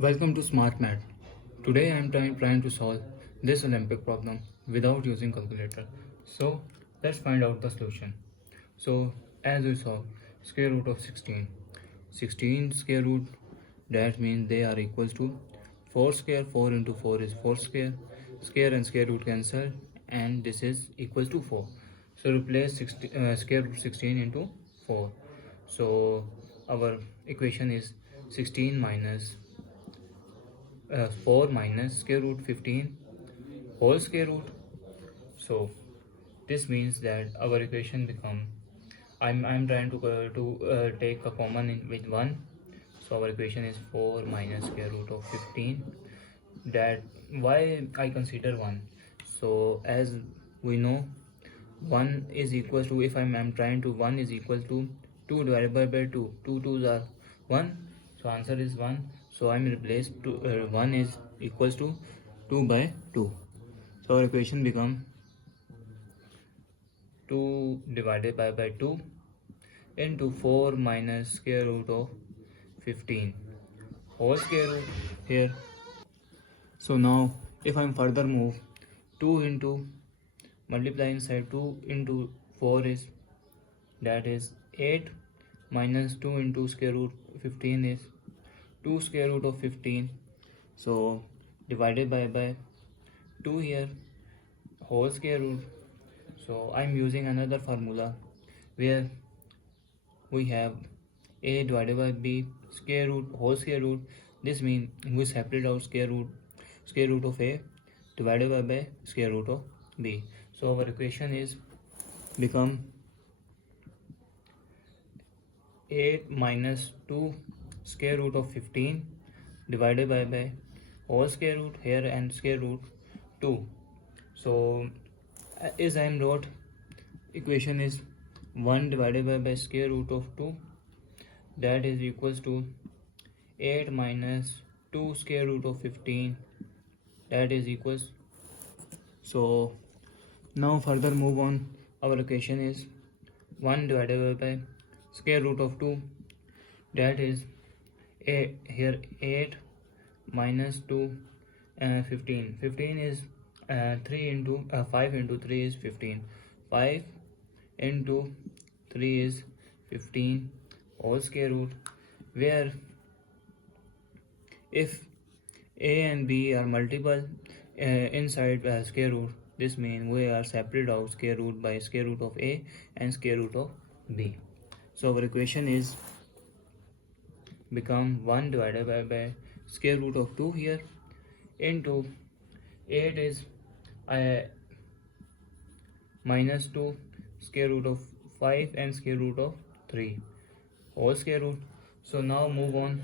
Welcome to Smart Math. Today I am trying to solve this Olympic problem without using calculator. So let's find out the solution. So as we saw, square root of 16. 16 square root, that means they are equals to 4 square. 4 into 4 is 4 square. Square and square root cancel and this is equals to 4. So replace square root 16 into 4. So our equation is 16 minus 4 minus square root 15 whole square root. So this means that our equation become I'm trying to take a common in with 1. So our equation is 4 minus square root of 15. That why I consider 1. So as we know, 1 is equal to, if I'm trying to, 1 is equal to 2 divided by 2. 2 2s are 1. So answer is 1. So I'm replaced to 1 is equals to 2 by 2. So our equation become 2 divided by 2 into 4 minus square root of 15 whole square root here. So now if I'm further move 2 into multiply inside 2 into 4 is, that is 8 minus 2 into square root 15 is 2 square root of 15. So divided by 2 here whole square root. So I'm using another formula where we have a divided by b square root whole square root. This means we separate out square root of a divided by square root of b. So our equation is become 8 minus 2 square root of 15 divided by whole square root here and square root 2. So as I wrote, equation is 1 divided by square root of 2, that is equals to 8 minus 2 square root of 15, that is equals. So now further move on, our equation is 1 divided by square root of 2, that is here 8 minus 2 15. 15 is 3 into 5 into 3 is 15. 5 into 3 is 15 whole square root, where if a and b are multiple inside square root, this means we are separate out square root by square root of a and square root of b. So our equation is become 1 divided by square root of 2 here into 8 is minus 2 square root of 5 and square root of 3 whole square root. So now move on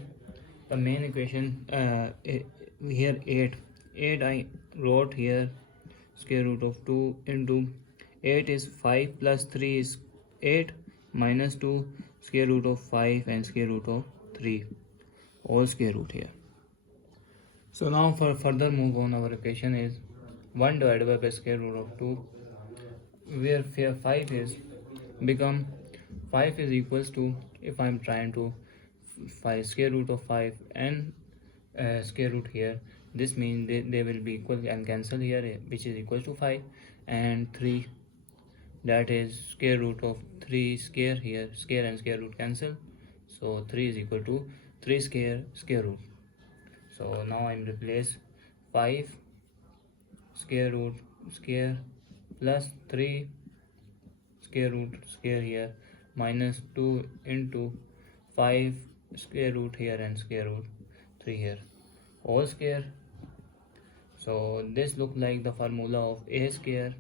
the main equation, here 8 I wrote here square root of 2 into 8 is 5 plus 3 is 8 minus 2 square root of 5 and square root of 3 whole square root here. So now for further move on, our equation is 1 divided by square root of 2, where 5 is become 5 is equals to, if I'm trying to 5 square root of 5 and square root here, this means they will be equal and cancel here, which is equal to 5 and 3, that is square root of 3 square here, square and square root cancel. So 3 is equal to 3 square root. So now I'm replace 5 square root square plus 3 square root square here minus 2 into 5 square root here and square root 3 here whole square. So this look like the formula of a square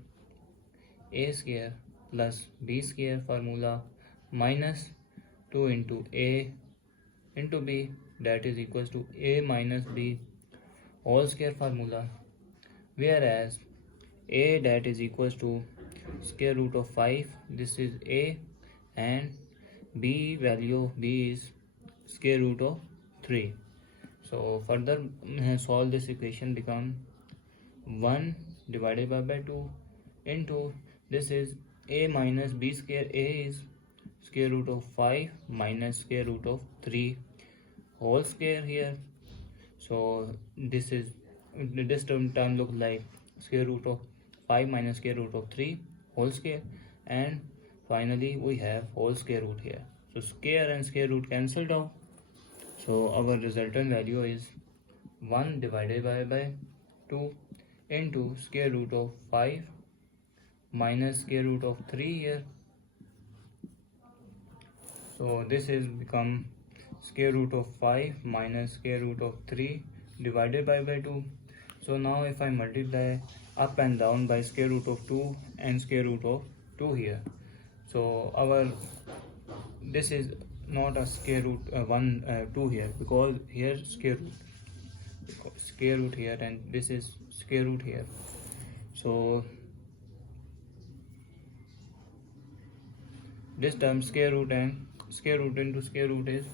plus b square formula minus 2 into a into b, that is equals to a minus b whole square formula, whereas a that is equals to square root of 5, this is a, and b value of b is square root of 3. So further solve this equation become 1 divided by 2 into, this is a minus b square, a is square root of 5 minus square root of 3 whole square here. So this term look like square root of 5 minus square root of 3 whole square, and finally we have whole square root here. So square and square root cancelled out. So our resultant value is 1 divided by 2 into square root of 5 minus square root of 3 here. So this is become square root of 5 minus square root of 3 divided by 2. So now if I multiply up and down by square root of 2 and square root of 2 here, so this is not a square root 2 here, because here square root here, and this is square root here. So this term square root and square root into square root is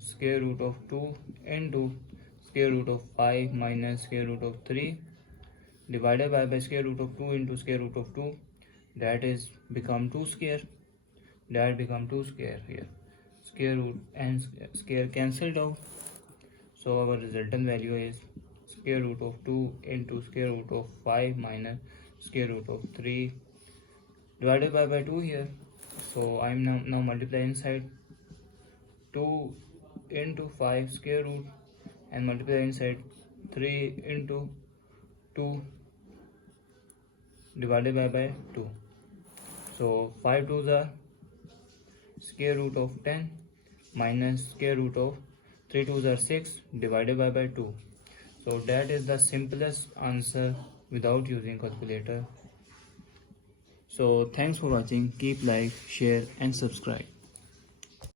square root of 2 into square root of 5 minus square root of 3 divided by square root of 2 into square root of 2. That is become 2 square. That become 2 square here. Square root and square cancelled out. So our resultant value is square root of 2 into square root of 5 minus square root of 3 divided by 2 here. So I am now multiply inside 2 into 5 square root and multiply inside 3 into 2 divided by 2. So 5 2s are square root of 10 minus square root of 3 2s are 6 divided by 2. So that is the simplest answer without using calculator. So thanks for watching. Keep like, share and subscribe.